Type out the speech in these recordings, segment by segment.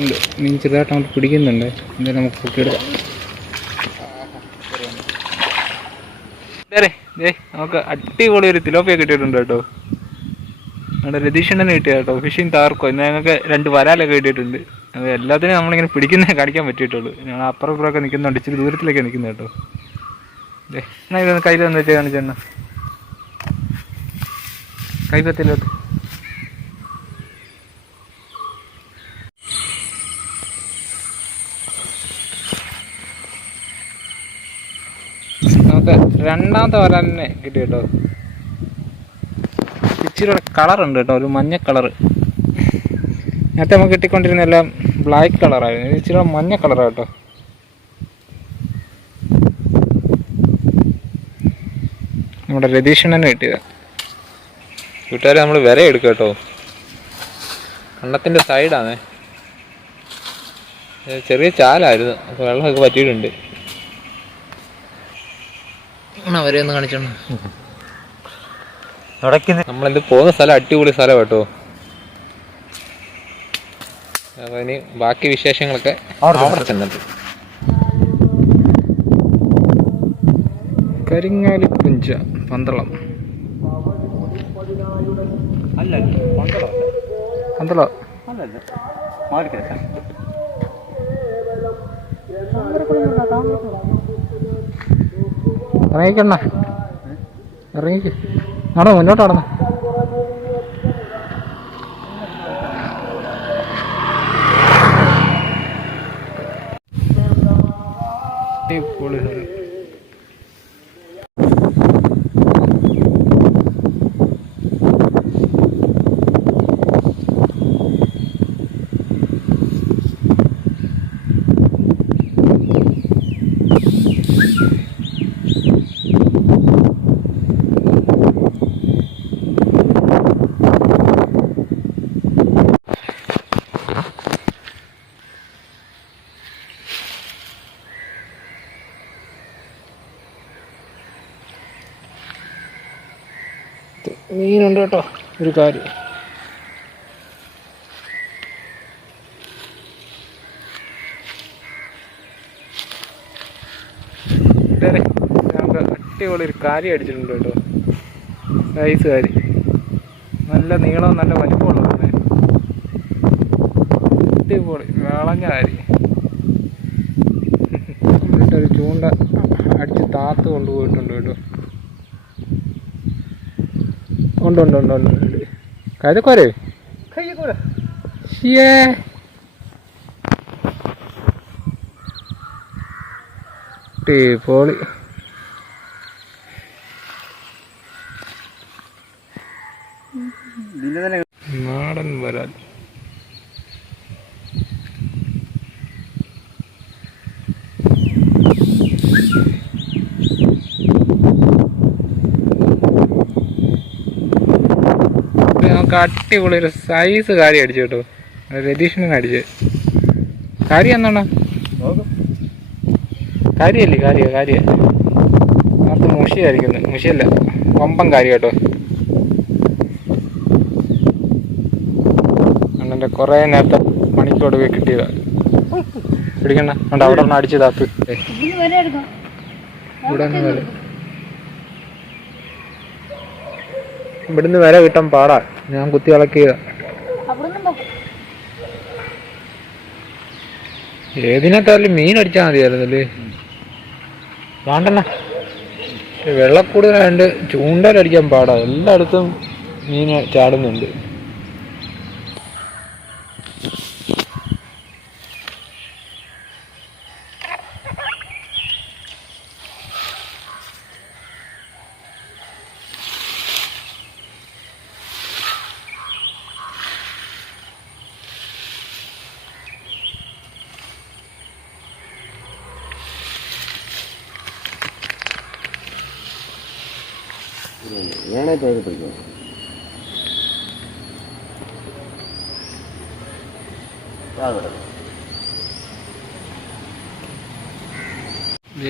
ഉണ്ട്. മീൻ ചെറുതായിട്ട് അങ്ങോട്ട് പിടിക്കുന്നുണ്ട്. എന്തായാലും നമുക്ക് പൊക്കിയെടുക്കാം. നമുക്ക് അടിപൊളി ഒരു തിലോപ്പിയ കിട്ടിയിട്ടുണ്ട് കേട്ടോ. നമ്മുടെ രതീഷണ്ണനെ കിട്ടിയ കേട്ടോ. ഫിഷിങ് താർക്കോ. ഇന്ന് ഞങ്ങൾക്ക് 2 വരാലൊക്കെ കിട്ടിയിട്ടുണ്ട്. അത് എല്ലാത്തിനും നമ്മളിങ്ങനെ പിടിക്കുന്നേ കാണിക്കാൻ പറ്റിയിട്ടുള്ളൂ. ഞങ്ങൾ അപ്പുറം ഇപ്പുറമൊക്കെ നിൽക്കുന്നുണ്ട്. ഇച്ചിരി ദൂരത്തിലൊക്കെ നിൽക്കുന്നത് കേട്ടോ. എന്നാ ഇതൊന്ന് കയ്യിൽ വന്ന് വെച്ചാൽ കാണിച്ചെണ്ണ കൈപ്പത്തിലോട്ട്. നമുക്ക് 2ാമത്തെ വരാലിനെ കിട്ടി കേട്ടോ. ഇച്ചിരി കളറുണ്ട് കേട്ടോ, ഒരു മഞ്ഞ കളറ്. നേരത്തെ നമുക്ക് കിട്ടിക്കൊണ്ടിരുന്ന എല്ലാം ബ്ലാക്ക് കളറായിരുന്നു. ഇച്ചിരി മഞ്ഞ കളറാണ് കേട്ടോ. നമ്മുടെ രതീഷണ്ണനെ കിട്ടിയതാണ്. കൂട്ടുകാരെ നമ്മൾ വിര എടുക്കുക കേട്ടോ. കണ്ണത്തിൻ്റെ സൈഡാണേ. ചെറിയ ചാലായിരുന്നു, അപ്പോൾ വെള്ളമൊക്കെ പറ്റിയിട്ടുണ്ട്. വരെ ഒന്ന് കാണിച്ചോണ്ട്. നമ്മളെന്ത് പോകുന്ന സ്ഥലം അടിപൊളി സ്ഥലം കേട്ടോ. അപ്പോൾ ഇനി ബാക്കി വിശേഷങ്ങളൊക്കെ അവിടെ ചെന്നിട്ട്. കരിങ്ങാലി പുഞ്ച പന്തളം. പന്തളം ഇറങ്ങിക്കണ്ണ, ഇറങ്ങിക്ക്. നടന്നു മുന്നോട്ട് നടന്നു. പൊളി സ്ഥലം. മീനുണ്ട് കേട്ടോ. ഒരു കാര്യം, നമുക്ക് അടിപൊളി ഒരു കാര്യം അടിച്ചിട്ടുണ്ട് കേട്ടോ. സൈസ് കാരി, നല്ല നീളവും നല്ല വലിപ്പമുള്ളതാണ്. അടിപൊളി വിളഞ്ഞ കാര്യം. എന്നിട്ടൊരു ചൂണ്ട അടിച്ച് താത്ത് കൊണ്ടുപോയിട്ടുണ്ട് കേട്ടോ. ഉണ്ട് ഉണ്ട് ഉണ്ട് ഉണ്ട് ഉണ്ട്. കൈതക്കോരേ പോളി. നാടൻ വരാൽ. നമുക്ക് അടിപൊളി ഒരു സൈസ് കാര്യം അടിച്ചു കേട്ടോ. രതീഷിനെ അടിച്ച്. കാര്യം എന്താണ്? കാര്യല്ലേ? കാര്യ അത് മുഷിയായിരിക്കുന്നു. മുഷിയല്ല, വമ്പൻ കാര്യം കേട്ടോ. അണ്ണൻ്റെ കുറേ നേരത്തെ പണിക്കോട് പോയി കിട്ടിയതാ. പിടിക്കണ്ട, കണ്ട അവിടെ ഒന്ന് അടിച്ച് താത്ത്. ഇവിടുന്ന് വരെ കിട്ടാൻ പാടാ. ഞാൻ കുത്തി ഇളക്കിയതാ. ഏതിനകത്താലും മീൻ അടിച്ചാൽ മതിയായിരുന്നല്ലേ. വേണ്ടണ്ണ, വെള്ളക്കൂടുതലായതുകൊണ്ട് ചൂണ്ടലടിക്കാൻ പാടാ. എല്ലായിടത്തും മീൻ ചാടുന്നുണ്ട്.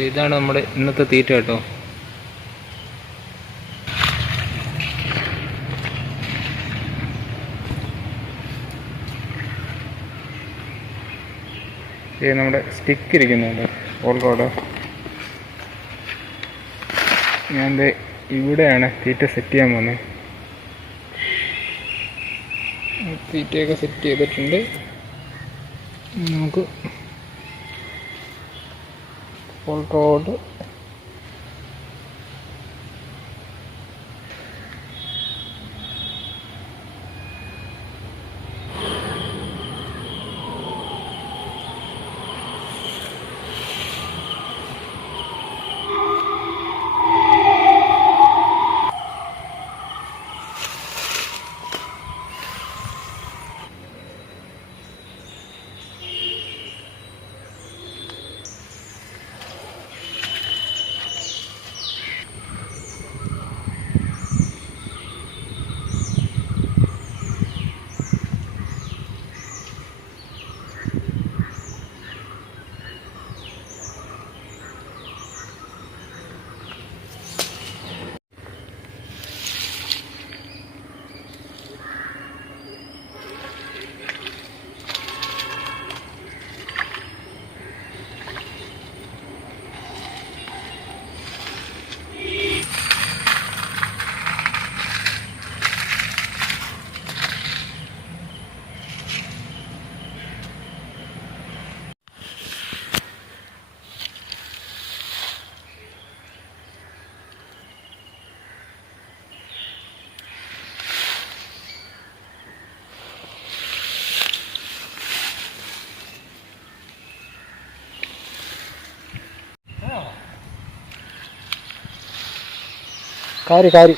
ഇതാണ് നമ്മുടെ ഇന്നത്തെ തീറ്റ കേട്ടോ. നമ്മുടെ സ്റ്റിക്ക് ഇരിക്കുന്നുണ്ട് ഓൾറോഡ്. ഞാൻ ഇവിടെയാണ് തീറ്റ സെറ്റ് ചെയ്യാൻ പോകുന്നത്. തീറ്റയൊക്കെ സെറ്റ് ചെയ്തിട്ടുണ്ട്. നമുക്ക് ഓൾറോഡ് കാരി